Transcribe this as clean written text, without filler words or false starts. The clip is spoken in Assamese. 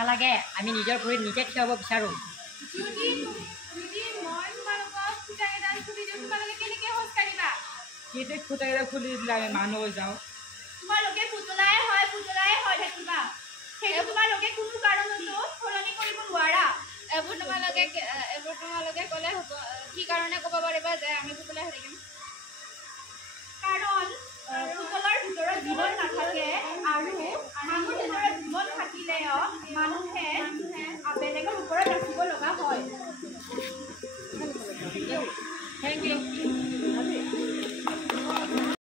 নালাগে আমি নিজৰ ভৰিত নিজে থিয় হ'ব বিচাৰোঁ খুলি দিলে আমি মানুহ যাওঁ তোমালোকে পুতলাই হয় থাকিবা সেইটো তোমালোকে কোনো কাৰণতো সলনি কৰিব নোৱাৰা এইবোৰ তোমালোকে ক'লে হ'ব কি কাৰণে ক'ব পাৰিবা যে আমি পুতলাই হৈ থাকিম কাৰণ পুতলাৰ ভিতৰত জীৱন নাথাকে আৰু মানুহৰ ভিতৰত জীৱন থাকিলেও মানুহে বেলেগৰ ওপৰত ৰাখিব লগা হয়